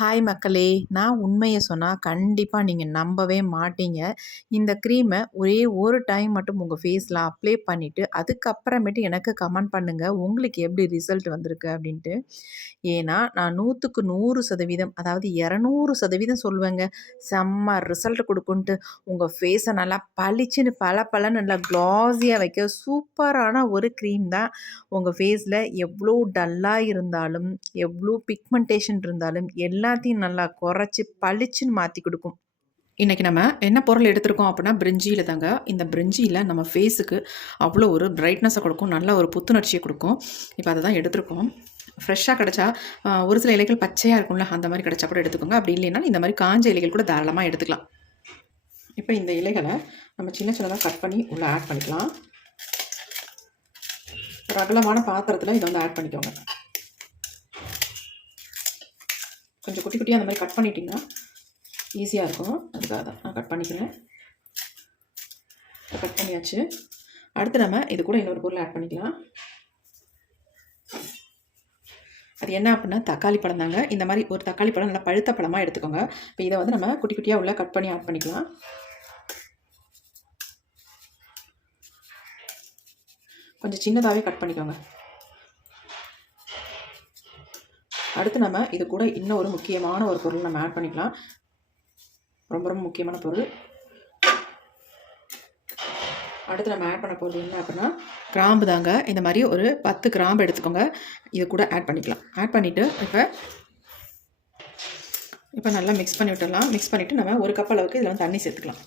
Hi மக்களே! நான் உண்மைய சொன்னா கண்டிப்பா நீங்க நம்பவே மாட்டீங்க. இந்த க்ரீம ஒரே ஒரு டைம் மட்டும் உங்க ஃபேஸ்ல அப்ளை பண்ணிட்டு, அதுக்கப்புறமேட்டு எனக்கு கமெண்ட் பண்ணுங்க. உங்களுக்கு எப்படி ரிசல்ட் வந்திருக்கு அப்டின்ட்டு. ஏன்னா, நான் 100க்கு 100% அதாவது 200% சொல்லுவேங்க. செம்ம ரிசல்ட் குடுக்குன்ட்டு. உங்க ஃபேஸ நல்லா பளிச்சுன்னு பளபளன்னு நல்லா க்ளாஸியா வைக்க சூப்பரான ஒரு க்ரீம் தான். உங்க ஃபேஸ்ல எவ்ளோ டல்லா இருந்தாலும், எவ்ளோ பிக்மெண்டேஷன் இருந்தாலும் எல்லாத்தையும் நல்லா குறைச்சு பளிச்சுன்னு மாத்தி குடுக்கும். இன்னைக்கு நம்ம என்ன பொருள் எடுத்திருக்கோம் அப்படின்னா, பிரிஞ்சியில தாங்க. இந்த பிரிஞ்சியில நம்ம ஃபேஸுக்கு அவ்வளோ ஒரு பிரைட்னஸ குடுக்கும். நல்ல ஒரு புத்துணர்ச்சிய குடுக்கும். இப்ப அத தான் எடுத்திருக்கோம். ஃப்ரெஷ்ஷா கிடைச்சா ஒரு சில இலைகள் பச்சையா இருக்கும்ல, அந்த மாரி கிடைச்சா கூட எடுத்துக்கோங்க. அப்படி இல்லைனாலும் இந்த மாரி காஞ்ச இலைகள் கூட தாராளமா எடுத்துக்கலாம். இப்ப இந்த இலைகள நம்ம சின்ன சின்னதா கட் பண்ணி உள்ள ஆட் பண்ணிக்கலாம். ஒரு அகலமான பாத்திரத்தில இத வந்து ஆட் பண்ணிக்கோங்க. கொஞ்சம் குட்டி குட்டியா அந்த மாரி கட் பண்ணிட்டீங்கன்னா, ஈஸியா இருக்கும். அதுக்காக தான் நான் கட் பண்ணிக்கிறேன். கட் பண்ணியாச்சு. அடுத்து நம்ம இது கூட இன்னொரு பொருள் ஆட் பண்ணிக்கலாம். அது என்ன அப்படின்னா, தக்காளி பழம் தாங்க. இந்த மாரி ஒரு தக்காளி பழம் நல்லா பழுத்த பழமா எடுத்துக்கோங்க. இப்ப இத வந்து நம்ம குட்டி குட்டியா உள்ள கட் பண்ணி ஆட் பண்ணிக்கலாம். கொஞ்சம் சின்னதாவே கட் பண்ணிக்கோங்க. அடுத்து நம்ம இது கூட இன்னும் ஒரு முக்கியமான ஒரு பொருள் நம்ம ஆட் பண்ணிக்கலாம். ரொம்ப ரொம்ப முக்கியமான பொருள். அடுத்து நம்ம ஆட் பண்ண போகிறது என்ன அப்படின்னா, கிராம்பு தாங்க. இந்த மாதிரி ஒரு 10 கிராம்பு எடுத்துக்கோங்க. இது கூட ஆட் பண்ணிக்கலாம். ஆட் பண்ணிவிட்டு இப்போ நல்லா மிக்ஸ் பண்ணி விட்டுடலாம். மிக்ஸ் பண்ணிவிட்டு நம்ம ஒரு கப் அளவுக்கு இதில் வந்து தண்ணி சேர்த்துக்கலாம்.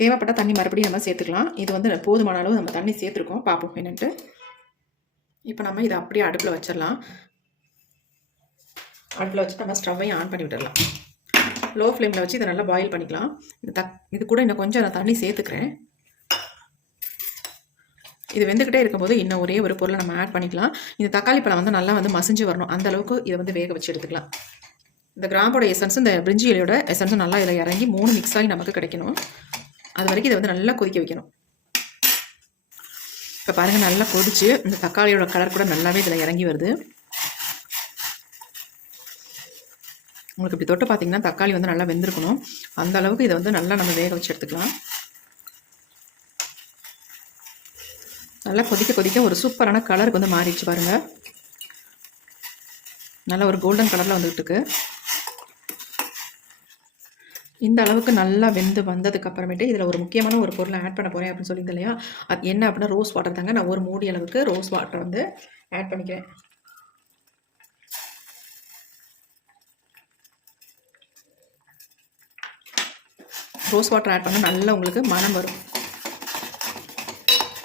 தேவைப்பட்ட தண்ணி மறுபடியும் நம்ம சேர்த்துக்கலாம். இது வந்து போதுமான அளவு நம்ம தண்ணி சேர்த்துருக்கோம். பார்ப்போம் என்னென்ட்டு. இப்போ நம்ம இதை அப்படியே அடுப்பில் வச்சிடலாம். அடுப்பில் வச்சு நம்ம ஸ்டவ்வையும் ஆன் பண்ணி விட்டுடலாம். லோ ஃப்ளேமில் வச்சு இதை நல்லா பாயில் பண்ணிக்கலாம். இது கூட இன்னும் கொஞ்சம் நான் தண்ணி சேர்த்துக்கிறேன். இது வெந்துக்கிட்டே இருக்கும்போது இன்னும் ஒரே ஒரு பொருளை நம்ம ஆட் பண்ணிக்கலாம். இந்த தக்காளி பழம் வந்து நல்லா வந்து மசிஞ்சு வரணும். அந்த அளவுக்கு இதை வந்து வேக வச்சு எடுத்துக்கலாம். இந்த கிராம்போட எசன்ஸும் இந்த பிரிஞ்சி இலையோட எசன்ஸும் நல்லா இதில் இறங்கி 3 மிக்ஸ் ஆகி நமக்கு கிடைக்கணும். அது வரைக்கும் இதை வந்து நல்லா கொதிக்க வைக்கணும். இப்போ பாருங்கள், நல்லா கொதிச்சு இந்த தக்காளியோட கலர் கூட நல்லாவே இதில் இறங்கி வருது. உங்களுக்கு இப்படி தொட்டு பார்த்தீங்கன்னா தக்காளி வந்து நல்லா வெந்திருக்கணும். அந்த அளவுக்கு இதை வந்து நல்லா நம்ம வேக வச்சு எடுத்துக்கலாம். நல்லா கொதிக்க கொதிக்க ஒரு சூப்பரான கலருக்கு வந்து மாறிடுச்சு பாருங்கள். நல்ல ஒரு கோல்டன் கலரில் வந்துட்டு இருக்கு. இந்த அளவுக்கு நல்லா வெந்து வந்ததுக்கு அப்புறமேட்டு இதில் ஒரு முக்கியமான ஒரு பொருளை ஆட் பண்ண போகிறேன் அப்படின்னு சொல்லியிருந்தேன் இல்லையா? அது என்ன அப்படின்னா ரோஸ் வாட்டர் தாங்க. நான் ஒரு மூடி அளவுக்கு ரோஸ் வாட்டர் வந்து ஆட் பண்ணிக்கிறேன். ரோஸ் வாட்டர் ஆட் பண்ணால் நல்லா உங்களுக்கு மனம் வரும்.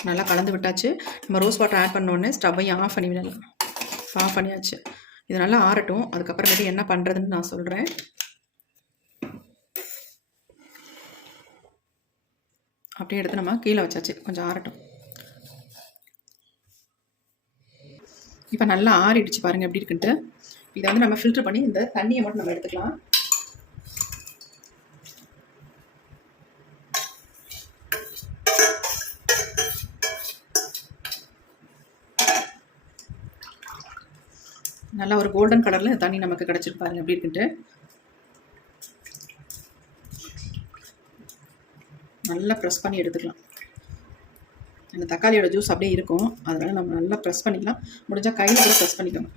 நல்லா கலந்து விட்டாச்சு. நம்ம ரோஸ் வாட்டர் ஆட் பண்ணோடனே ஸ்டவ்வையும் ஆஃப் பண்ணி விடலாம். ஆஃப் பண்ணியாச்சு. இது நல்லா ஆறட்டும். அதுக்கப்புறமேட்டு என்ன பண்ணுறதுன்னு நான் சொல்கிறேன். அப்படியே எடுத்து நம்ம கீழே வச்சாச்சு. கொஞ்சம் ஆறட்டும். இப்போ நல்லா ஆறிடுச்சு பாருங்கள் எப்படி இருக்குன்ட்டு. இதை வந்து நம்ம ஃபில்டர் பண்ணி இந்த தண்ணியை மட்டும் நம்ம எடுத்துக்கலாம். நல்லா ஒரு கோல்டன் கலரில் தண்ணி நமக்கு கிடச்சிருக்கு பாருங்க எப்படி இருக்குன்ட்டு. நல்லா ப்ரெஸ் பண்ணி எடுத்துக்கலாம். அந்த தக்காளியோட ஜூஸ் அப்படியே இருக்கும். அதனால் நம்ம நல்லா ப்ரெஸ் பண்ணிக்கலாம். முடிஞ்சால் கையில் கூட ப்ரெஸ் பண்ணிக்கோங்க.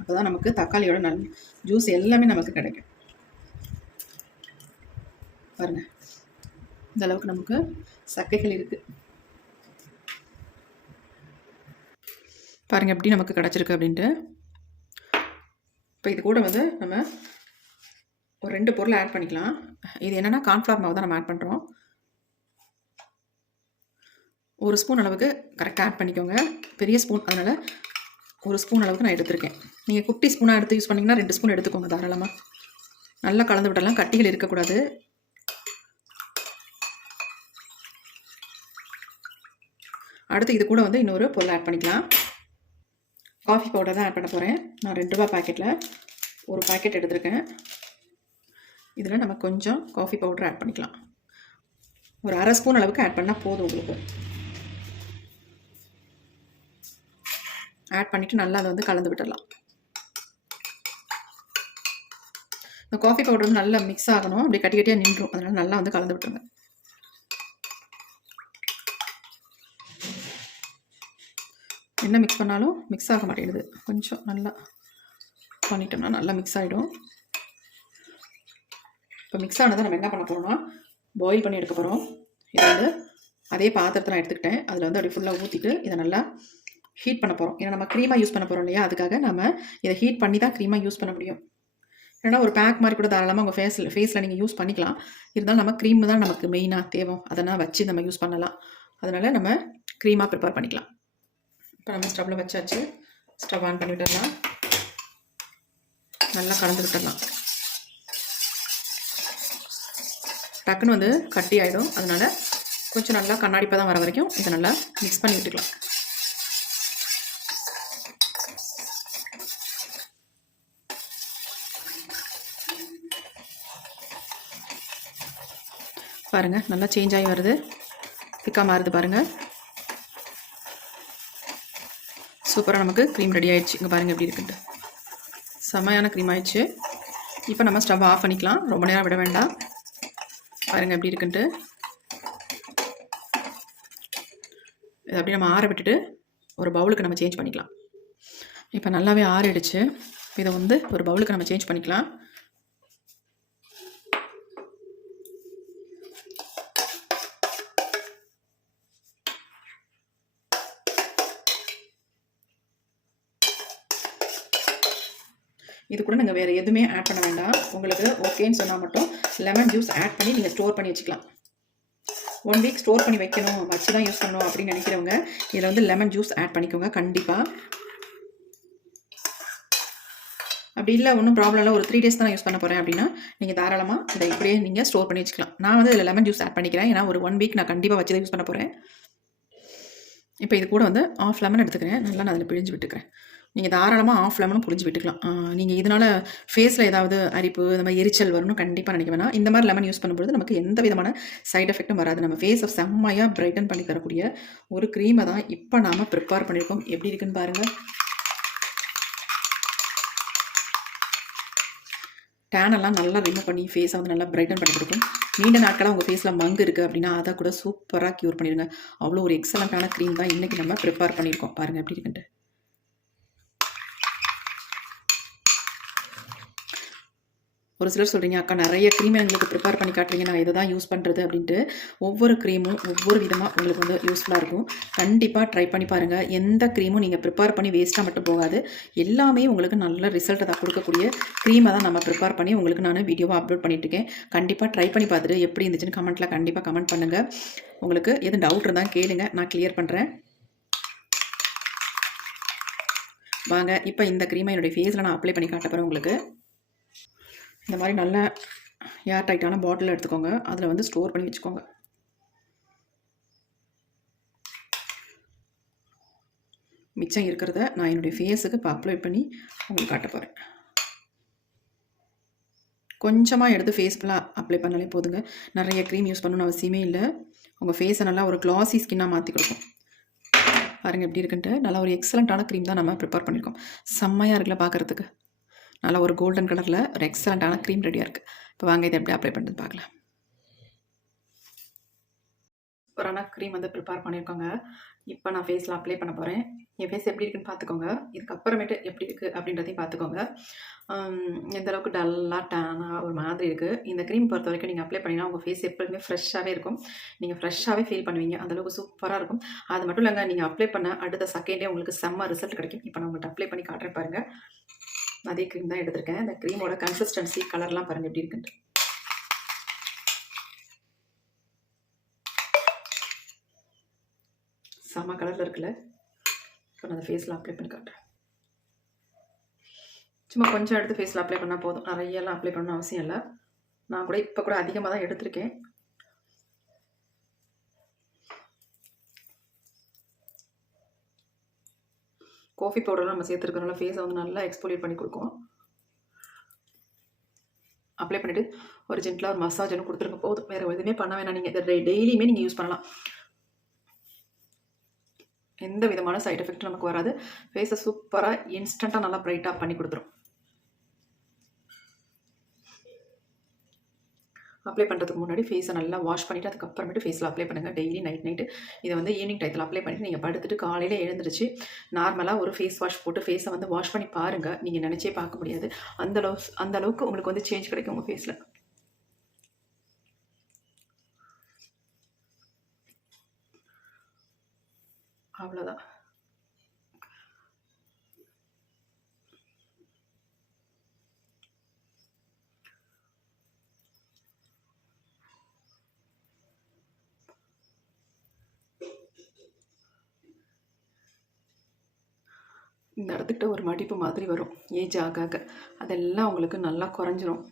அப்போ தான் நமக்கு தக்காளியோட நல்ல ஜூஸ் எல்லாமே நமக்கு கிடைக்கும். பாருங்கள், இந்த அளவுக்கு நமக்கு சக்கைகள் இருக்குது. பாருங்கள் எப்படி நமக்கு கிடச்சிருக்கு அப்படின்ட்டு. இப்போ இது கூட வந்து நம்ம ஒரு 2 பொருள் ஆட் பண்ணிக்கலாம். இது என்னென்னா கார்ன்ஃப்ளவர் மாவு தான் நம்ம ஆட் பண்ணுறோம். 1 ஸ்பூன் அளவுக்கு கரெக்டாக ஆட் பண்ணிக்கோங்க. பெரிய ஸ்பூன், அதனால் 1 ஸ்பூன் அளவுக்கு நான் எடுத்திருக்கேன். நீங்கள் குட்டி ஸ்பூனாக எடுத்து யூஸ் பண்ணிங்கன்னா 2 ஸ்பூன் எடுத்துக்கோங்க தாராளமாக. நல்லா கலந்து விடலாம். கட்டிகள் இருக்கக்கூடாது. அடுத்து இது கூட வந்து இன்னொரு பொருள் ஆட் பண்ணிக்கலாம். காஃபி பவுடர் தான் ஆட் பண்ண போகிறேன். நான் 2 ரூபா பாக்கெட்டில் ஒரு பாக்கெட் எடுத்திருக்கேன். இதில் நம்ம கொஞ்சம் காஃபி பவுடர் ஆட் பண்ணிக்கலாம். ஒரு அரை ஸ்பூன் அளவுக்கு ஆட் பண்ணால் போதும் உங்களுக்கு. ஆட் பண்ணிவிட்டு நல்லா அதை வந்து கலந்து விட்டுடலாம். இந்த காஃபி பவுடர் வந்து நல்லா மிக்ஸ் ஆகணும், அப்படி கட்டி கட்டியாக நின்றும். அதனால் நல்லா வந்து கலந்து விட்டுருங்க. என்ன மிக்ஸ் பண்ணாலும் மிக்ஸ் ஆக மாட்டேங்குது. கொஞ்சம் நல்லா பண்ணிட்டோம்னா நல்லா மிக்ஸ் ஆகிடும். இப்போ மிக்ஸ் ஆனதை நம்ம என்ன பண்ண போகிறோம்னா பாயில் பண்ணி எடுக்க போகிறோம். இதை வந்து அதே பாத்திரத்தை நான் எடுத்துக்கிட்டேன். அதில் வந்து அப்படி ஃபுல்லாக ஊற்றிட்டு இதை நல்லா ஹீட் பண்ண போகிறோம். ஏன்னா நம்ம க்ரீமாக யூஸ் பண்ண போகிறோம் இல்லையா, அதுக்காக நம்ம இதை ஹீட் பண்ணி தான் க்ரீமாக யூஸ் பண்ண முடியும். ஏன்னா ஒரு பேக் மாதிரி கூட தாராளமாக உங்கள் ஃபேஸில் நீங்கள் யூஸ் பண்ணிக்கலாம். இருந்தாலும் நம்ம க்ரீம் தான் நமக்கு மெயினாக தேவை. அதெல்லாம் வச்சு நம்ம யூஸ் பண்ணலாம். அதனால் நம்ம க்ரீமாக ப்ரிப்பேர் பண்ணிக்கலாம். இப்போ நம்ம ஸ்டவ்வில் வச்சாச்சு. ஸ்டவ் ஆன் பண்ணி விட்டுடலாம். நல்லா கலந்து விட்டுடலாம். டக்குன்னு வந்து கட்டி ஆகிடும். அதனால் கொஞ்சம் நல்லா கண்ணாடி பதம் வர வரைக்கும் இதை நல்லா மிக்ஸ் பண்ணி விட்டுக்கலாம். பாருங்கள் நல்லா சேஞ்ச் ஆகி வருது, திக்காக மாறுது பாருங்கள். சூப்பராக நமக்கு க்ரீம் ரெடி ஆகிடுச்சு. இங்கே பாருங்கள் எப்படி இருக்குன்ட்டு செம்மையான க்ரீம் ஆயிடுச்சு. இப்போ நம்ம ஸ்டவ் ஆஃப் பண்ணிக்கலாம். ரொம்ப நேரம் விட வேண்டாம். பாருங்கள் எப்படி இருக்குன்ட்டு. இதை அப்படியே நம்ம ஆற விட்டுட்டு ஒரு பவுலுக்கு நம்ம சேஞ்ச் பண்ணிக்கலாம். இப்போ நல்லாவே ஆறிடுச்சு. இதை வந்து ஒரு பவுலுக்கு நம்ம சேஞ்ச் பண்ணிக்கலாம். இது கூட நீங்கள் வேறு எதுவுமே ஆட் பண்ண வேண்டாம். உங்களுக்கு ஓகேன்னு சொன்னால் மட்டும் லெமன் ஜூஸ் ஆட் பண்ணி நீங்கள் ஸ்டோர் பண்ணி வச்சுக்கலாம். 1 வீக் ஸ்டோர் பண்ணி வைக்கணும், வச்சு தான் யூஸ் பண்ணணும் அப்படின்னு நினைக்கிறவங்க இதில் வந்து லெமன் ஜூஸ் ஆட் பண்ணிக்கோங்க கண்டிப்பாக. அப்படி இல்லை ஒன்றும் ப்ராப்ளம் இல்லை, ஒரு 3 டேஸ் தான் யூஸ் பண்ண போகிறேன் அப்படின்னா நீங்கள் தாராளமாக இதை இப்படியே நீங்கள் ஸ்டோர் பண்ணி வச்சுக்கலாம். நான் வந்து இதில் லெமன் ஜூஸ் ஆட் பண்ணிக்கிறேன். ஏன்னா ஒரு 1 வீக் நான் கண்டிப்பாக வச்சு தான் யூஸ் பண்ண போகிறேன். இப்போ இது கூட வந்து 1/2 லெமன் எடுத்துக்கிறேன். நல்லா நான் அதில் பிழிஞ்சு விட்டுக்கிறேன். நீங்கள் தாராளமாக 1/2 லெமனும் புழிஞ்சு விட்டுக்கலாம். நீங்கள் இதனால் ஃபேஸில் ஏதாவது அரிப்பு இந்த மாதிரி எரிச்சல் வரும்னு கண்டிப்பாக நினைக்க வேணாம். இந்த மாதிரி லெமன் யூஸ் பண்ணும்போது நமக்கு எந்த விதமான சைட் எஃபெக்ட்டும் வராது. நம்ம ஃபேஸை செம்மையாக பிரைட்டன் பண்ணி தரக்கூடிய ஒரு க்ரீமை தான் இப்போ நாம் ப்ரிப்பேர் பண்ணியிருக்கோம். எப்படி இருக்குன்னு பாருங்கள். டேனெல்லாம் நல்லா ரிமூவ் பண்ணி ஃபேஸை வந்து நல்லா பிரைட்டன் பண்ணி கொடுக்கும். நீண்ட நாட்களாக உங்கள் ஃபேஸில் மங்கு இருக்குது அப்படின்னா அதை கூட சூப்பராக க்யூர் பண்ணிடுங்க. அவ்வளோ ஒரு எக்ஸலண்ட்டான க்ரீம் தான் இன்றைக்கி நம்ம ப்ரிப்பேர் பண்ணியிருக்கோம். பாருங்கள் எப்படி இருக்குன்ட்டு. ஒரு சிலர் சொல்கிறீங்க, அக்கா நிறைய க்ரீமை எங்களுக்கு ப்ரிப்பேர் பண்ணி காட்டுறீங்க, நான் இதை தான் யூஸ் பண்ணுறது அப்படின்ட்டு. ஒவ்வொரு க்ரீமும் ஒவ்வொரு விதமாக உங்களுக்கு வந்து யூஸ்ஃபுல்லாக இருக்கும். கண்டிப்பாக ட்ரை பண்ணி பாருங்கள். எந்த க்ரீமும் நீங்கள் ப்ரிப்பேர் பண்ணி வேஸ்ட்டாக மட்டும் போகாது. எல்லாமே உங்களுக்கு நல்ல ரிசல்ட்டை தான் கொடுக்கக்கூடிய க்ரீமை தான் நம்ம ப்ரிப்பேர் பண்ணி உங்களுக்கு நான் வீடியோவாக அப்லோட் பண்ணிட்டுருக்கேன். கண்டிப்பாக ட்ரை பண்ணி பார்த்துட்டு எப்படி இருந்துச்சுன்னு கமெண்ட்டில் கண்டிப்பாக கமெண்ட் பண்ணுங்கள். உங்களுக்கு எதுவும் டவுட் இருந்தால் கேளுங்க, நான் கிளியர் பண்ணுறேன். வாங்க இப்போ இந்த க்ரீமை என்னுடைய ஃபேஸில் நான் அப்ளை பண்ணி காட்ட போகிறேன் உங்களுக்கு. இந்த மாதிரி நல்ல ஏர் டைட்டான பாட்டில் எடுத்துக்கோங்க. அதில் வந்து ஸ்டோர் பண்ணி வச்சுக்கோங்க. மிச்சம் இருக்கிறத நான் என்னுடைய ஃபேஸுக்கு இப்போ அப்ளை பண்ணி உங்களுக்கு காட்ட போகிறேன். கொஞ்சமாக எடுத்து ஃபேஸ் ஃபுல்லாக அப்ளை பண்ணாலே போதுங்க. நிறைய க்ரீம் யூஸ் பண்ணணும்னு அவசியமே இல்லை. உங்கள் ஃபேஸை நல்லா ஒரு க்ளாஸி ஸ்கின்னாக மாற்றி கொடுக்கும். பாருங்கள் எப்படி இருக்குன்ட்டு. நல்லா ஒரு எக்ஸலண்ட்டான க்ரீம் தான் நம்ம ப்ரிப்பேர் பண்ணியிருக்கோம். செம்மையாக இருக்குல்ல பார்க்குறதுக்கு. நல்லா ஒரு கோல்டன் கலரில் ஒரு எக்ஸலண்ட்டான க்ரீம் ரெடியாக இருக்குது. இப்போ வாங்க இதை எப்படி அப்ளை பண்ணுறது பார்க்கலாம். சூப்பரான க்ரீம் வந்து ப்ரிப்பேர் பண்ணியிருக்கோங்க. இப்போ நான் ஃபேஸில் அப்ளை பண்ண போகிறேன். என் ஃபேஸ் எப்படி இருக்குன்னு பார்த்துக்கோங்க. இதுக்கப்புறமேட்டு எப்படி இருக்குது அப்படின்றதையும் பார்த்துக்கோங்க. எந்த அளவுக்கு டல்லாக டேனாக ஒரு மாதிரி இருக்குது. இந்த க்ரீம் பொறுத்த வரைக்கும் நீங்கள் அப்ளை பண்ணிங்கன்னா உங்கள் ஃபேஸ் எப்போதுமே ஃப்ரெஷ்ஷாகவே இருக்கும். நீங்கள் ஃப்ரெஷ்ஷாகவே ஃபீல் பண்ணுவீங்க. அந்தளவுக்கு சூப்பராக இருக்கும். அது மட்டும் இல்லைங்க, நீங்கள் அப்ளை பண்ண அடுத்த செகண்டே உங்களுக்கு செம்ம ரிசல்ட் கிடைக்கும். இப்போ நான் உங்கள்கிட்ட அப்ளை பண்ணி காட்டுறேன் பாருங்கள். அதே க்ரீம் தான் எடுத்திருக்கேன். இந்த க்ரீமோட கன்சிஸ்டன்சி கலர்லாம் பாருங்கள் எப்படி இருக்குன்ட்டு. செம்ம கலரில் இருக்குல்ல. இப்போ நான் அந்த ஃபேஸில் அப்ளை பண்ணி காட்டுறேன். சும்மா கொஞ்சம் எடுத்து ஃபேஸில் அப்ளை பண்ணால் போதும். நிறையெல்லாம் அப்ளை பண்ணணும் அவசியம் இல்லை. நான் கூட இப்போ கூட அதிகமாக தான் எடுத்திருக்கேன். காஃபி பவுடர்லாம் நம்ம சேர்த்துருக்கறனால ஃபேஸை வந்து நல்லா எக்ஸ்போலியேட் பண்ணி கொடுக்கும். அப்ளை பண்ணிவிட்டு ஒரு ஜென்டலாக ஒரு மசாஜ் ஒன்று கொடுத்துருங்க போதும். வேறு எதுவுமே பண்ண வேணாம். நீங்கள் இதை டெய்லியுமே நீங்கள் யூஸ் பண்ணலாம். எந்த விதமான சைட் எஃபெக்ட்டும் நமக்கு வராது. ஃபேஸை சூப்பராக இன்ஸ்டண்ட்டாக நல்லா ப்ரைட்டாக பண்ணி கொடுத்துரும். அப்ளை பண்ணுறதுக்கு முன்னாடி ஃபேஸை நல்லா வாஷ் பண்ணிவிட்டு அதுக்கப்புறமேட்டு ஃபேஸில் அப்ளை பண்ணுங்கள். டெய்லி நைட்டு இதை வந்து ஈவினிங் டயத்தில் அப்ளை பண்ணிவிட்டு நீங்கள் படுத்துட்டு காலையில் எழுந்திரிச்சு நார்மலாக ஒரு ஃபேஸ் வாஷ் போட்டு ஃபேஸை வந்து வாஷ் பண்ணி பாருங்கள். நீங்கள் நினச்சே பார்க்க முடியாது. அந்த அளவுக்கு உங்களுக்கு வந்து சேஞ்ச் கிடைக்கும் உங்கள் ஃபேஸில். அவ்வளோதான். இந்த இடத்துக்கிட்ட ஒரு மடிப்பு மாதிரி வரும் ஏஜ் ஆக ஆக. அதெல்லாம் உங்களுக்கு நல்லா குறைஞ்சிரும்.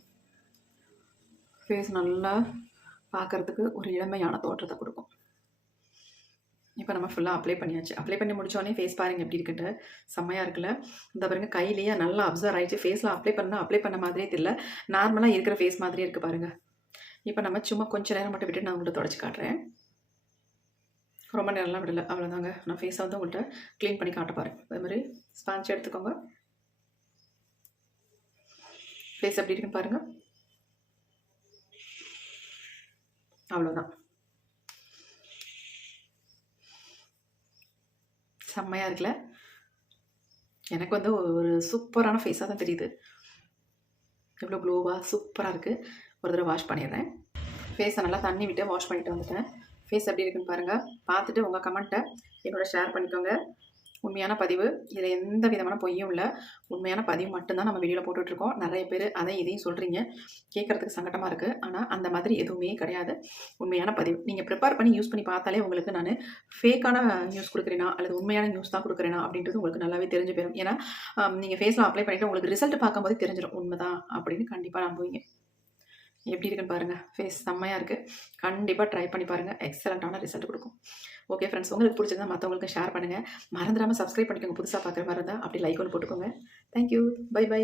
ஃபேஸ் நல்லா பார்க்குறதுக்கு ஒரு இளமையான தோற்றத்தை கொடுக்கும். இப்போ நம்ம ஃபுல்லாக அப்ளை பண்ணியாச்சு. அப்ளை பண்ணி முடித்தோடனே ஃபேஸ் பாருங்கள் எப்படி இருக்குன்ட்டு. செம்மையாக இருக்குல்ல. இந்த பாருங்கள் கையிலேயே நல்லா அப்சர்வ் ஆகிடுச்சு. ஃபேஸில் அப்ளை பண்ண மாதிரியே தெரியல. நார்மலாக இருக்கிற ஃபேஸ் மாதிரியே இருக்குது பாருங்கள். இப்போ நம்ம சும்மா கொஞ்சம் நேரம் மட்டும் விட்டு நான் உங்கள்கிட்ட தொடச்சி காட்டுறேன். ரொம்ப நேரம்லாம் விடலை, அவ்வளோதாங்க. நான் ஃபேஸை வந்து உங்கள்கிட்ட க்ளீன் பண்ணி காட்ட பாருங்க. அதே மாதிரி ஸ்பாஞ்ச் எடுத்துக்கோங்க. ஃபேஸ் எப்படி இருக்குன்னு பாருங்கள். அவ்வளோதான். செம்மையாக இருக்குல்ல. எனக்கு வந்து ஒரு சூப்பரான ஃபேஸாக தான் தெரியுது. எவ்வளோ க்ளோவாக சூப்பராக இருக்குது. ஒரு தடவை வாஷ் பண்ணிடுறேன். ஃபேஸை நல்லா தண்ணி விட்டு வாஷ் பண்ணிவிட்டு வந்துட்டேன். ஃபேஸ் எப்படி இருக்குன்னு பாருங்கள். பார்த்துட்டு உங்கள் கமெண்ட்டை என்னோட ஷேர் பண்ணிக்கோங்க. உண்மையான பதிவு, இதில் எந்த விதமான பொய்யும் இல்லை. உண்மையான பதிவு மட்டும்தான் நம்ம வீடியோவில் போட்டுட்ருக்கோம். நிறைய பேர் அதை இதையும் சொல்கிறீங்க, கேட்குறதுக்கு சங்கடமாக இருக்குது. ஆனால் அந்த மாதிரி எதுவுமே கிடையாது. உண்மையான பதிவு நீங்கள் ப்ரிப்பேர் பண்ணி யூஸ் பண்ணி பார்த்தாலே உங்களுக்கு நான் ஃபேக்கான நியூஸ் கொடுக்குறேனா அல்லது உண்மையான நியூஸ் தான் கொடுக்குறேனா அப்படின்றது உங்களுக்கு நல்லாவே தெரிஞ்சு போயிடும். ஏன்னா நீங்கள் ஃபேஸில் அப்ளை பண்ணிவிட்டு உங்களுக்கு ரிசல்ட் பார்க்கும்போது தெரிஞ்சிடும் உண்மைதான் அப்படின்னு. கண்டிப்பாக நம்புவீங்க. எப்படி இருக்குன்னு பாருங்கள். ஃபேஸ் செம்மையாக இருக்குது. கண்டிப்பாக ட்ரை பண்ணி பாருங்கள். எக்ஸலண்ட்டான ரிசல்ட் கொடுக்கும். ஓகே ஃப்ரெண்ட்ஸ், உங்களுக்கு பிடிச்சிருந்தா மற்றவங்களுக்கு ஷேர் பண்ணுங்கள். மறந்துடாமல் சப்ஸ்கிரைப் பண்ணிக்கோங்க. புதுசாக பார்க்குற மாதிரி இருந்தால் அப்படி லைக் ஒன்று போட்டுக்கோங்க. தேங்க்யூ. Bye by.